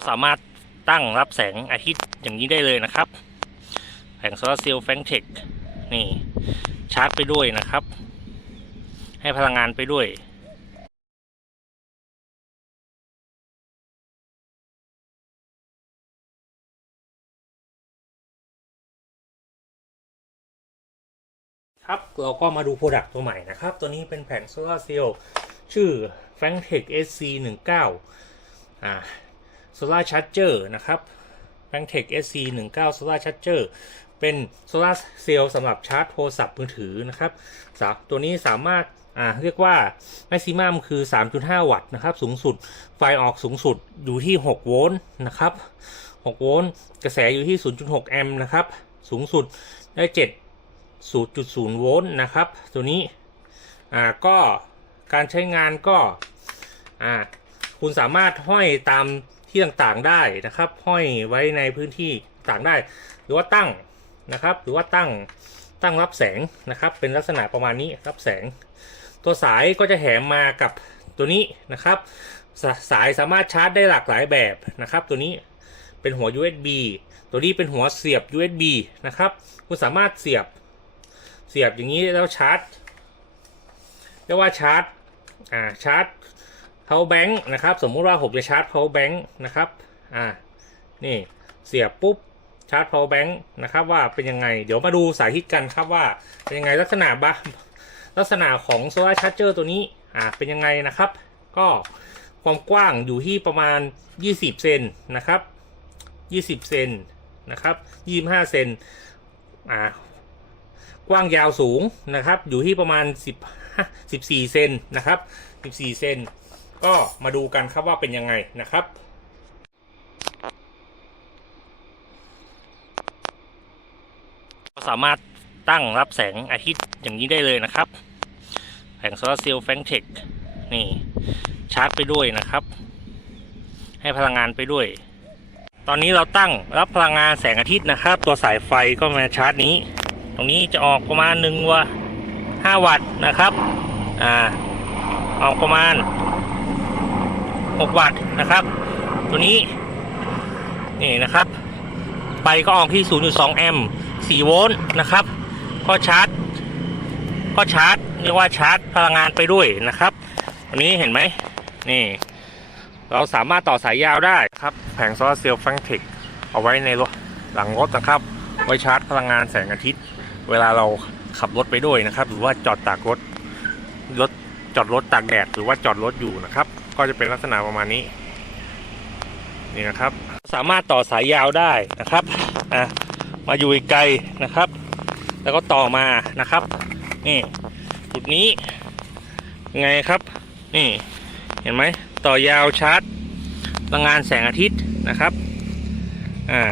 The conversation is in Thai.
ก็สามารถตั้งรับแสงอาทิตย์อย่างนี้ได้เลยนะครับ แผงโซลาร์เซลล์แฟงเทคนี่ ชาร์จไปด้วยนะครับ ให้พลังงานไปด้วยครับเราก็มาดูโปรดักต์ตัวใหม่นะครับ ตัวนี้เป็นแผงโซลาร์เซลล์ชื่อ f a n t e c SC 1 9อ่า Solar Charger นะครับ f a n t e c SC 1 9 Solar Charger เป็นโซลาร์เซลล์สำหรับชาร์จโทรศัพท์มือถือนะครับสาตัวนี้สามารถอ่าเรียกว่า maximum คือ 3.5 วัตต์นะครับ สูงสุด ไฟออกสูงสุดอยู่ที่ 6 โวลต์นะครับ 6 โวลต์กระแสอยู่ที่ 0.6 แอมป์นะครับ สูงสุดได้ 7 0.0 โวลต์นะครับ ตัวนี้อ่าก็การใช้งานก็อ่าคุณสามารถห้อยตาม ที่ต่างๆได้นะครับ ห้อยไว้ในพื้นที่ต่างได้ หรือว่าตั้งนะครับ หรือว่าตั้งตั้งรับแสงนะครับ เป็นลักษณะประมาณนี้รับแสง ตัวสายก็จะแถมมากับตัวนี้นะครับ สาสายสามารถชาร์จได้หลากหลายแบบนะครับ ตัวนี้เป็นหัว USB ตัวนี้เป็นหัวเสียบ USB นะครับ คุณสามารถเสียบเสียบอย่างนี้แล้วชาร์จเรียกว่าชาร์จอ่าชาร์จ power bank นะครับ สมมุติว่าผมจะชาร์จ power bank นะครับ อ่า นี่เสียบปุ๊บชาร์จ power bank นะครับว่าเป็นยังไง เดี๋ยวมาดูสาธิตกันครับว่าเป็นยังไงลักษณะบ้าลักษณะของ solar charger ตัวนี้ อ่า เป็นยังไงนะครับ ก็ความกว้างอยู่ที่ประมาณ 20 เซนนะครับ 20 เซนนะครับ 25 เซน อ่า กว้างยาวสูงนะครับ อยู่ที่ประมาณ10 14 เซนนะครับ 14 เซน ก็มาดูกันครับว่าเป็นยังไงนะครับสามารถตั้งรับแสงอาทิตย์อย่างนี้ได้เลยนะครับ แผงโซลาร์เซลล์แฟงเทคนี่ ชาร์จไปด้วยนะครับ ให้พลังงานไปด้วย ตอนนี้เราตั้งรับพลังงานแสงอาทิตย์นะครับ ตัวสายไฟก็มาชาร์จนี้ ตรงนี้จะออกประมาณหนึ่งวะห้าวัตต์นะครับ อ่า ออกประมาณ หกวัตต์นะครับ ตัวนี้ นี่นะครับ ไปก็ออกที่ 0.2 แอมป์ 4 โวลต์นะครับ ก็ชาร์จ ก็ชาร์จเรียกว่าชาร์จพลังงานไปด้วยนะครับอันนี้เห็นไหม นี่ เราสามารถต่อสายยาวได้ครับ แผงโซลาร์เซลล์แฟงเทคเอาไว้ในรถหลังรถนะครับ ไว้ชาร์จพลังงานแสงอาทิตย์ เวลาเราขับรถไปด้วยนะครับ หรือว่าจอดตากรถรถจอดรถตากแดดหรือว่าจอดรถอยู่นะครับ ก็จะเป็นลักษณะประมาณนี้ นี่นะครับ สามารถต่อสายยาวได้นะครับอะมาอยู่ไกลนะครับ แล้วก็ต่อมานะครับ นี่จุดนี้ยังไงครับ นี่เห็นไหมต่อยาวชาร์จพลังงานแสงอาทิตย์นะครับ อ่า